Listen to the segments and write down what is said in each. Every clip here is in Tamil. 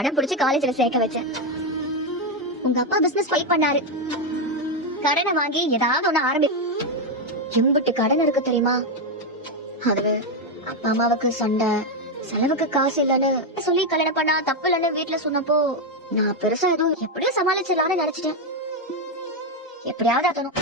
அடம் பிடிச்சு காலேஜ்ல சேர்க்க வச்சேன். உங்க அப்பா பிசினஸ் ஃபைட் பண்ணாரு. கடனை வாங்கி ஏதாவது ஒண்ணு ஆரம்பி. எம்பிட்டு கடன் இருக்கு தெரியுமா? அது அப்பா அம்மாவுக்கு சண்டை, செலவுக்கு காசு இல்லன்னு சொல்லி கல்யாணம் பண்ணா தப்பு இல்லன்னு வீட்டுல சொன்னப்போ நான் பெருசா எதுவும் எப்படியோ சமாளிச்சிடலாம்னு நினைச்சிட்டேன். எப்படியாவது அதனும்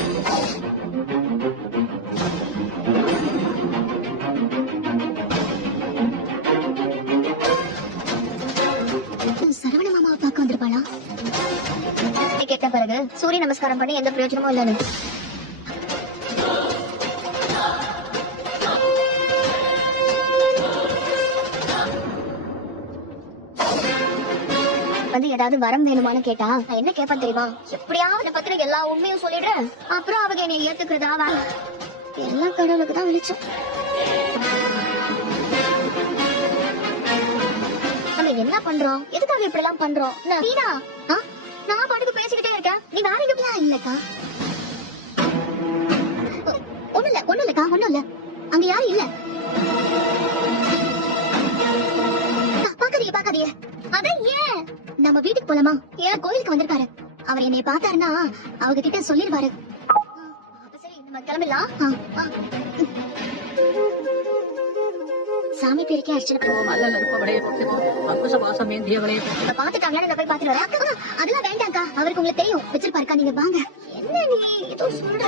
சரவண மாமாவை பார்க்க வந்திருப்பாளா? கேட்ட பிறகு சூரிய நமஸ்காரம் பண்ணி எந்த பிரயோஜனமும் இல்லன்னு வந்து ஏதாவது வரம் வேணுமான்னு கேட்டா நான் என்ன கேட்பேன் தெரியுமா? எப்படியாவது பத்திர எல்லா உண்மையும் சொல்லிடுறேன், அப்புறம் அவங்க என்னை ஏத்துக்கிறதா எல்லாம் கடவுளுக்கு தான் வெளிச்சம். நம்ம என்ன பண்றோம்? எதுக்காக இப்படி எல்லாம் பண்றோம்? வீணா நான் பாட்டுக்கு பேசிக்கிட்டே இருக்கேன், நீ வேற எங்கேயா? இல்லக்கா ஒண்ணும் இல்லக்கா, ஒண்ணும் இல்ல. அங்க யாரும் இல்ல. பாக்காதீங்க. அதான் ஏன் நம்ம வீட்டுக்கு போலாமா? ஏன் கோயிலுக்கு வந்திருக்காரு. அவர் என்னைய பார்த்தாருன்னா அவங்க கிட்ட சொல்லிருவாரு. சரி நம்ம கிளம்பலாம். சாமி பேருக்கே அர்ச்சனை பாத்துட்டாங்களா? நான் போய் பாத்துட்டு வரேன். அதெல்லாம் வேண்டாம்க்கா, அவருக்கு உங்களுக்கு தெரியும் வச்சிருப்பாருக்கா. நீங்க வாங்க. என்ன நீ ஏதோ சொல்ற?